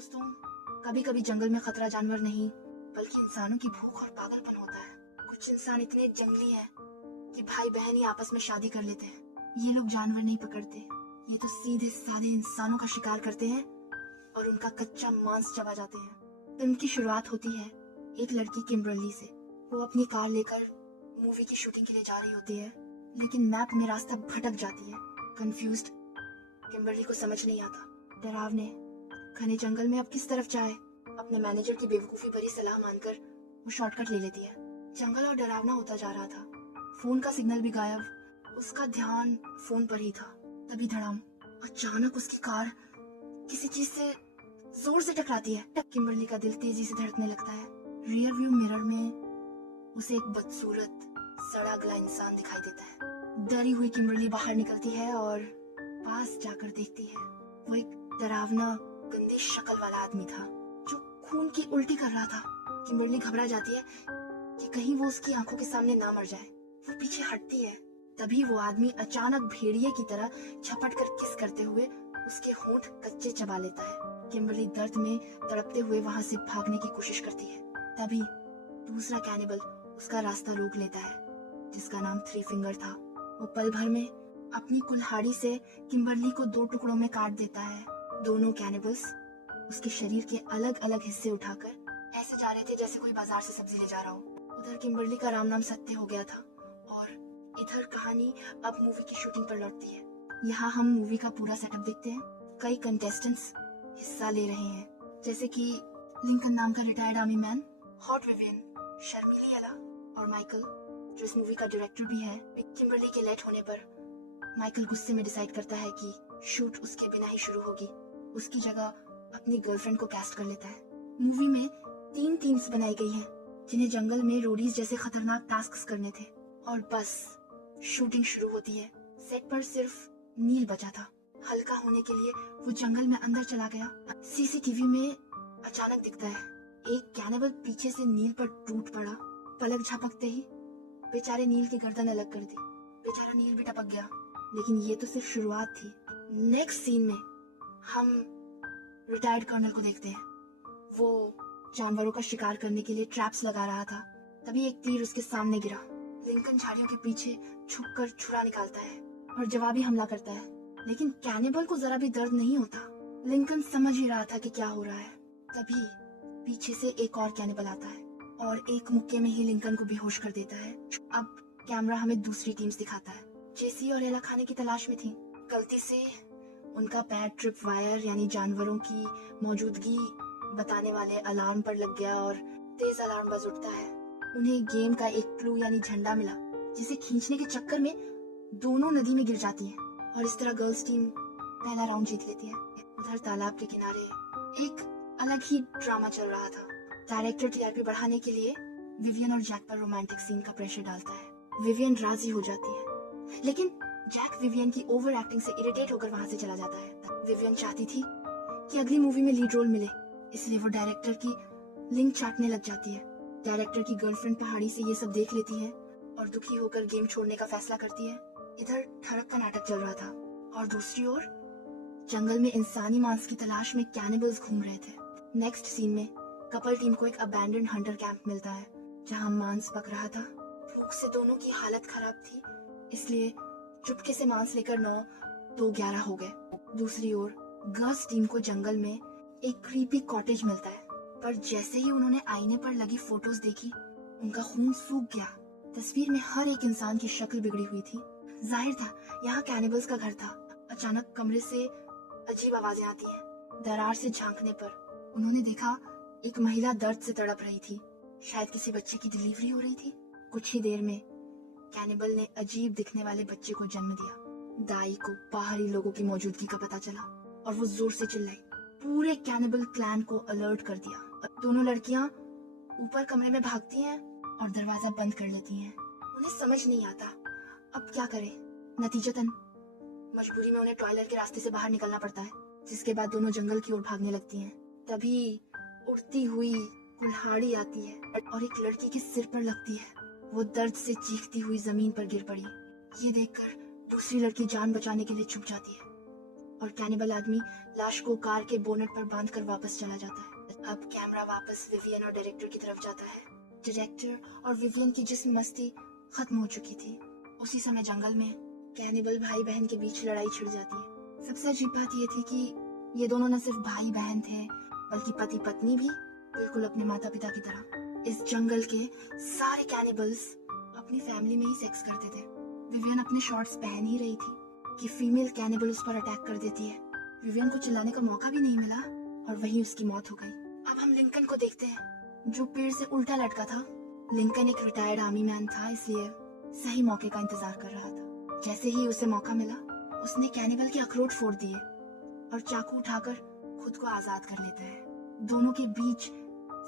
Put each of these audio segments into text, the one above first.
दोस्तों, कभी कभी जंगल में खतरा जानवर नहीं बल्कि इंसानों की भूख और पागलपन होता है। कुछ इंसान इतने जंगली हैं कि भाई बहन ही आपस में शादी कर लेते हैं। ये लोग जानवर नहीं पकड़ते, ये तो सीधे साधे इंसानों का शिकार करते हैं और उनका कच्चा मांस चबा जाते हैं। फिल्म की शुरुआत होती है एक लड़की किम्बर्ली से। वो अपनी कार लेकर मूवी की शूटिंग के लिए जा रही होती है, लेकिन मैप में रास्ता भटक जाती है। कंफ्यूज्ड किम्बर्ली को समझ नहीं आता डरावने घने जंगल में अब किस तरफ जाए। अपने मैनेजर की बेवकूफी भरी सलाह मानकर वो शॉर्टकट ले लेती है। जंगल और डरावना होता जा रहा था, फोन का सिग्नल भी गायब। उसका ध्यान फोन पर ही था। तभी धड़ाम, अचानक उसकी कार किसी चीज से जोर से टकराती है। किम्बर्ली का दिल तेजी से धड़कने लगता है। रियर व्यू मिरर में उसे एक बदसूरत सड़ा गला इंसान दिखाई देता है। डरी हुई किम्बर्ली बाहर निकलती है और पास जाकर देखती है। वो एक डरावना गंदी शक्ल वाला आदमी था जो खून की उल्टी कर रहा था। किम्बर्ली घबरा जाती है कि कहीं वो उसकी आंखों के सामने ना मर जाए। वो पीछे हटती है। तभी वो आदमी अचानक भेड़िए की तरह झपट कर किस करते हुए उसके होंठ कच्चे चबा लेता है। किम्बर्ली दर्द में तड़पते हुए वहां से भागने की कोशिश करती है। तभी दूसरा कैनिबल उसका रास्ता रोक लेता है, जिसका नाम थ्री फिंगर था। वो पल भर में अपनी कुल्हाड़ी से किम्बर्ली को दो टुकड़ों में काट देता है। दोनों कैनिबल्स उसके शरीर के अलग अलग हिस्से उठाकर ऐसे जा रहे थे जैसे कोई बाजार से सब्जी ले जा रहा हो। उधर किम्बर्ली का राम नाम सत्य हो गया था और इधर कहानी अब मूवी की शूटिंग पर लौटती है। यहाँ हम मूवी का पूरा सेटअप देखते हैं। कई कंटेस्टेंट्स हिस्सा ले रहे हैं, जैसे कि लिंकन नाम का retired army man, hot Vivian, शर्मीली एला और माइकल जो इस मूवी का डायरेक्टर भी है। किम्बर्ली के लेट होने पर माइकल गुस्से में डिसाइड करता है कि शूट उसके बिना ही शुरू होगी। उसकी जगह अपनी गर्लफ्रेंड को कास्ट कर लेता है। मूवी में 3 टीम्स बनाई गई हैं, जिन्हें जंगल में रोडीज जैसे खतरनाक टास्क करने थे। और बस शूटिंग शुरू होती है। सेट पर सिर्फ नील बचा था। हल्का होने के लिए वो जंगल में अंदर चला गया। सीसीटीवी में अचानक दिखता है एक कैनिबल पीछे से नील पर टूट पड़ा। पलक झपकते ही बेचारे नील की गर्दन अलग कर दी। बेचारा नील भी टपक गया। लेकिन ये तो सिर्फ शुरुआत थी। नेक्स्ट सीन में हम रिटायर्ड कर्नल को देखते हैं। वो जानवरों का शिकार करने के लिए ट्रैप्स लगा रहा था। तभी एक तीर उसके सामने गिरा। लिंकन झाड़ियों के पीछे छुपकर छुरा निकालता है और जवाबी हमला करता है, लेकिन कैनिबल को जरा भी दर्द नहीं होता। लिंकन समझ ही रहा था कि क्या हो रहा है। तभी पीछे से एक और कैनिबल आता है और एक मुक्के में ही लिंकन को बेहोश कर देता है। अब कैमरा हमें दूसरी टीम्स दिखाता है। जेसी और एला खाने की तलाश में थी। गलती से उनका पैर ट्रिप वायर यानी जानवरों की मौजूदगी बताने वाले अलार्म पर लग गया और तेज अलार्म बज उठता है। उन्हें गेम का एक क्लू यानी झंडा मिला, जिसे खींचने के चक्कर में दोनों नदी में गिर जाती हैं और इस तरह गर्ल्स टीम पहला राउंड जीत लेती है। उधर तालाब के किनारे एक अलग ही ड्रामा चल रहा था। डायरेक्टर टीआरपी बढ़ाने के लिए विवियन और जैक पर रोमांटिक सीन का प्रेशर डालता है। विवियन राजी हो जाती है, लेकिन जैक विवियन की ओवर एक्टिंग से इरिटेट होकर वहां से चला जाता है। विवियन चाहती थी कि अगली मूवी में लीड रोल मिले, इसलिए वो डायरेक्टर की लिंक चाटने लग जाती है। डायरेक्टर की गर्लफ्रेंड पहाड़ी से ये सब देख लेती है और दुखी होकर गेम छोड़ने का फैसला करती है। इधर ठड़क का नाटक चल रहा था और दूसरी ओर जंगल में इंसानी मांस की तलाश में कैनिबल्स घूम रहे थे। नेक्स्ट सीन में कपल टीम को एक अबैंडन्ड हंटर कैंप मिलता है, जहां मांस पक रहा था। भूख से दोनों की हालत खराब थी, इसलिए चुपके से मांस लेकर 9 तो 11 हो गए। दूसरी ओर गर्ल्स टीम को जंगल में एक क्रीपी कॉटेज मिलता है, पर जैसे ही उन्होंने आईने पर लगी फोटोज देखी, उनका खून सूख गया। तस्वीर में हर एक इंसान की शक्ल बिगड़ी हुई थी। जाहिर था यहाँ कैनिबल्स का घर था। अचानक कमरे से अजीब आवाजें आती हैं। दरार से झांकने पर उन्होंने देखा एक महिला दर्द से तड़प रही थी। शायद किसी बच्चे की डिलीवरी हो रही थी। कुछ ही देर में कैनिबल ने अजीब दिखने वाले बच्चे को जन्म दिया। दाई को बाहरी लोगों की मौजूदगी का पता चला और वो जोर से चिल्लाई। पूरे कैनिबल क्लैन को अलर्ट कर दिया। दोनों लड़कियां ऊपर कमरे में भागती हैं और दरवाजा बंद कर लेती हैं। उन्हें समझ नहीं आता अब क्या करें। नतीजतन मजबूरी में उन्हें टॉयलेट के रास्ते से बाहर निकलना पड़ता है, जिसके बाद दोनों जंगल की ओर भागने लगती हैं। तभी उड़ती हुई कुल्हाड़ी आती है और एक लड़की के सिर पर लगती है। वो दर्द से चीखती हुई जमीन पर गिर पड़ी। ये देखकर दूसरी लड़की जान बचाने के लिए छुप जाती है और कैनिबल आदमी लाश को कार के बोनट पर बांध कर वापस चला जाता है। अब कैमरा वापस विवियन और डायरेक्टर की तरफ जाता है। डायरेक्टर और विवियन की जिस्म मस्ती खत्म हो चुकी थी। उसी समय जंगल में कैनिबल भाई बहन के बीच लड़ाई छिड़ जाती है। सबसे अजीब बात ये थी कि ये दोनों न सिर्फ भाई बहन थे बल्कि पति पत्नी भी, बिल्कुल अपने माता पिता की तरह। इस जंगल के सारे कैनिबल्स अपनी फैमिली में ही सेक्स करते थे। विवियन अपने शॉर्ट्स पहन ही रही थी कि फीमेल कैनिबल उस पर अटैक कर देती है। विवियन को चिल्लाने का मौका भी नहीं मिला और वहीं उसकी मौत हो गई। अब हम लिंकन को देखते हैं जो पेड़ से उल्टा लटका था। लिंकन एक रिटायर्ड आर्मी मैन था, इसलिए सही मौके का इंतजार कर रहा था। जैसे ही उसे मौका मिला उसने कैनिबल के अखरोट फोड़ दिए और चाकू उठाकर खुद को आजाद कर लेता है। दोनों के बीच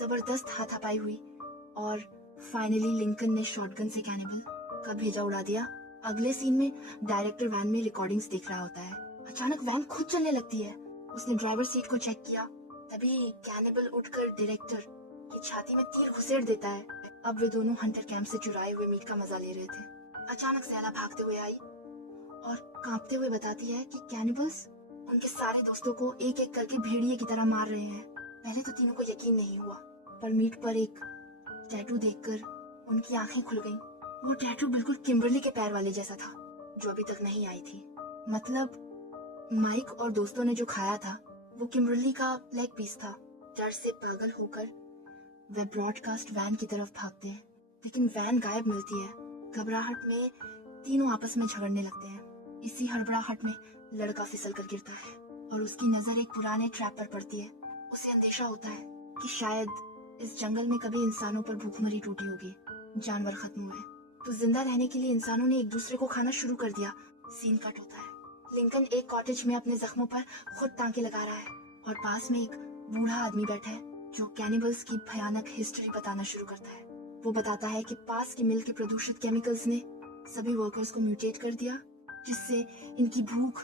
जबरदस्त हाथापाई हुई और फाइनली लिंकन ने शॉटगन से कैनिबल का भेजा उड़ा दिया। अगले सीन में डायरेक्टर वैन में रिकॉर्डिंग्स देख रहा होता है। अचानक वैन खुद चलने लगती है। उसने ड्राइवर सीट को चेक किया, तभी कैनिबल उठकर डायरेक्टर की छाती में तीर घुसेड़ देता है। अब वे दोनों हंटर कैंप से चुराए हुए मीट का मजा ले रहे थे। अचानक सैला भागते हुए आई और कांपते हुए बताती है कि कैनिबल्स उनके सारे दोस्तों को एक एक करके भेड़िए की तरह मार रहे हैं। पहले तो तीनों को यकीन नहीं हुआ, पर मीट पर एक टैटू देखकर उनकी आंखें खुल गईं। वो टैटू बिल्कुल किम्बरली के पैर वाले जैसा था, जो अभी तक नहीं आई थी। मतलब माइक और दोस्तों ने जो खाया था वो किम्बरली का लेग पीस था। डर से पागल होकर वे ब्रॉडकास्ट वैन की तरफ भागते हैं, लेकिन वैन गायब मिलती है। घबराहट में तीनों आपस में झगड़ने लगते हैं। इसी हड़बड़ाहट में लड़का फिसल कर गिरता है और उसकी नजर एक पुराने ट्रैप पर पड़ती है। उसे अंदेशा होता है कि शायद इस जंगल में कभी इंसानों पर भूखमरी टूटी होगी, जानवर खत्म हुए, तो जिंदा रहने के लिए इंसानों ने एक दूसरे को खाना शुरू कर दिया। सीन कट होता है। लिंकन एक कॉटेज में अपने जख्मों पर खुद टांके लगा रहा है और पास में एक बूढ़ा आदमी बैठा है जो कैनिबल्स की भयानक हिस्ट्री बताना शुरू करता है। वो बताता है कि पास की मिल के प्रदूषित केमिकल्स ने सभी वर्कर्स को म्यूटेट कर दिया, जिससे इनकी भूख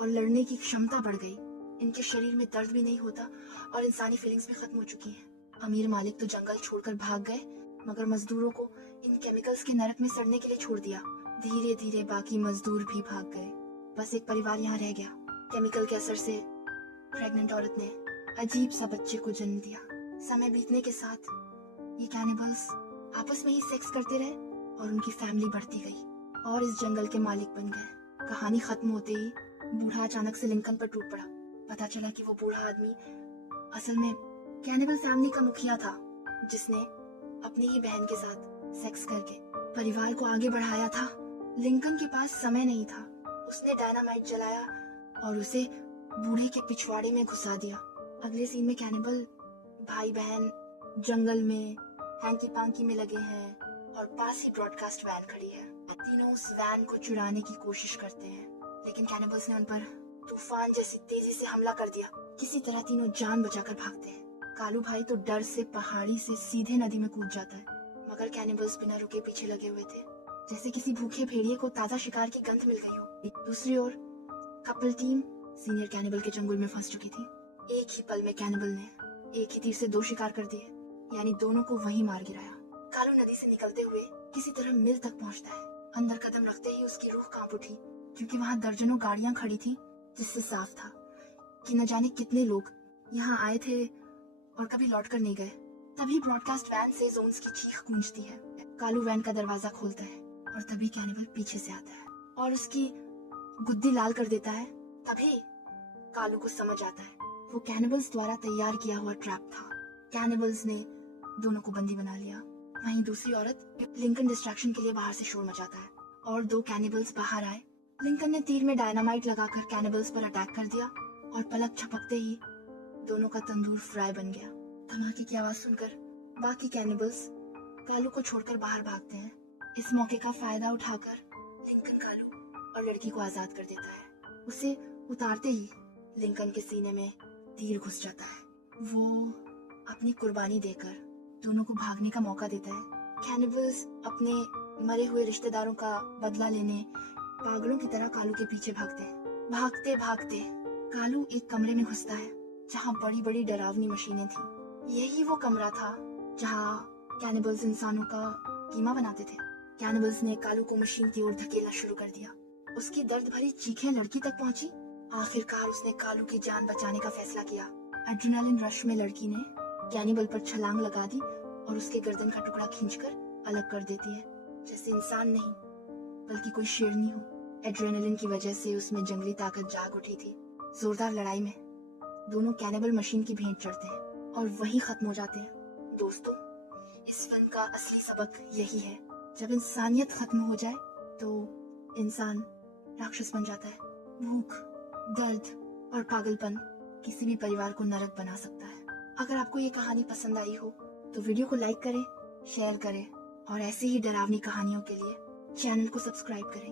और लड़ने की क्षमता बढ़ गई। इनके शरीर में दर्द भी नहीं होता और इंसानी फीलिंग्स भी खत्म हो चुकी हैं। अमीर मालिक तो जंगल छोड़कर भाग गए, मगर मजदूरों को इन केमिकल्स के नरक में सड़ने के लिए छोड़ दिया। धीरे धीरे बाकी मजदूर भी भाग गए। बस एक परिवार यहाँ रह गया। केमिकल के असर से प्रेग्नेंट औरत ने अजीब सा बच्चे को जन्म दिया। समय बीतने के साथ ये कैनिबल्स आपस में ही सेक्स करते रहे और उनकी फैमिली बढ़ती गई और इस जंगल के मालिक बन गए। कहानी खत्म होते ही बूढ़ा अचानक से लिंकन पर टूट पड़ा। पता चला कि वो बूढ़ा आदमी असल में कैनिबल फैमिली का मुखिया था, जिसने अपनी ही बहन के साथ सेक्स करके परिवार को आगे बढ़ाया था। लिंकन के पास समय नहीं था। उसने डायनामाइट जलाया और उसे बूढ़े के पिछवाड़े में घुसा दिया। अगले सीन में कैनिबल भाई बहन जंगल में हैंकी पांकी में लगे हैं और पास ही ब्रॉडकास्ट वैन खड़ी है। तीनों उस वैन को चुराने की कोशिश करते हैं, लेकिन कैनिबल्स ने उन पर तूफान जैसी तेजी से हमला कर दिया। किसी तरह तीनों जान बचाकर भागते हैं। कालू भाई तो डर से पहाड़ी से सीधे नदी में कूद जाता है, मगर कैनिबल्स बिना रुके पीछे लगे हुए थे, जैसे किसी भूखे भेड़िए को ताजा शिकार की गंध मिल गई हो। दूसरी ओर कपल टीम सीनियर कैनिबल के चंगुल में फंस चुकी थी। एक ही पल में कैनिबल ने एक ही तीर से 2 शिकार कर दिए, यानी दोनों को वहीं मार गिराया। कालू नदी से निकलते हुए किसी तरह मिल तक पहुंचता है। अंदर कदम रखते ही उसकी रूह कांप उठी, क्योंकि वहां दर्जनों गाड़ियां खड़ी थी, जिससे साफ था कि न जाने कितने लोग यहाँ आए थे और कभी लौट कर नहीं गए। तभी ब्रॉडकास्ट वैन से जोन्स की चीख गूंजती है। कालू वैन का दरवाजा खोलता है और तभी कैनिबल पीछे से आता है और उसकी गुद्दी लाल कर देता है। तभी कालू को समझ आता है वो कैनिबल्स द्वारा तैयार किया हुआ ट्रैप था। कैनिबल्स ने दोनों को बंदी बना लिया। वहीं दूसरी औरत लिंकन डिस्ट्रैक्शन के लिए बाहर से शोर मचाता है और 2 कैनिबल्स बाहर आए। लिंकन ने तीर में डायनामाइट लगाकर कैनिबल्स पर अटैक कर दिया और पलक झपकते ही दोनों का तंदूर फ्राई बन गया। धमाके की आवाज सुनकर बाकी कैनिबल्स कालू को छोड़कर बाहर भागते हैं। इस मौके का फायदा उठाकर लिंकन कालू और लड़की को आजाद कर देता है। उसे उतारते ही लिंकन के सीने में तीर घुस जाता है। वो अपनी कुर्बानी देकर दोनों को भागने का मौका देता है। कैनिबल्स अपने मरे हुए रिश्तेदारों का बदला लेने पागलों की तरह कालू के पीछे भागते हैं। भागते भागते कालू एक कमरे में घुसता है जहाँ बड़ी बड़ी डरावनी मशीनें थी। यही वो कमरा था जहाँ कैनिबल्स इंसानों का कीमा बनाते थे। कैनिबल्स ने कालू को मशीन की ओर धकेलना शुरू कर दिया। उसकी दर्द भरी चीखें लड़की तक पहुंची आखिरकार उसने कालू की जान बचाने का फैसला किया। एड्रेनालिन रश में लड़की ने कैनिबल पर छलांग लगा दी और उसके गर्दन का टुकड़ा खींचकर अलग कर देती है, जैसे इंसान नहीं बल्कि कोई शेरनी हो। एड्रेनालिन की वजह से उसमें जंगली ताकत जाग उठी थी। जोरदार लड़ाई में दोनों कैनिबल मशीन की भेंट चढ़ते हैं और वहीं खत्म हो जाते हैं। दोस्तों, इस फिल्म का असली सबक यही है, जब इंसानियत खत्म हो जाए तो इंसान राक्षस बन जाता है। भूख, दर्द और पागलपन किसी भी परिवार को नरक बना सकता है। अगर आपको ये कहानी पसंद आई हो तो वीडियो को लाइक करें, शेयर करें और ऐसी ही डरावनी कहानियों के लिए चैनल को सब्सक्राइब करें।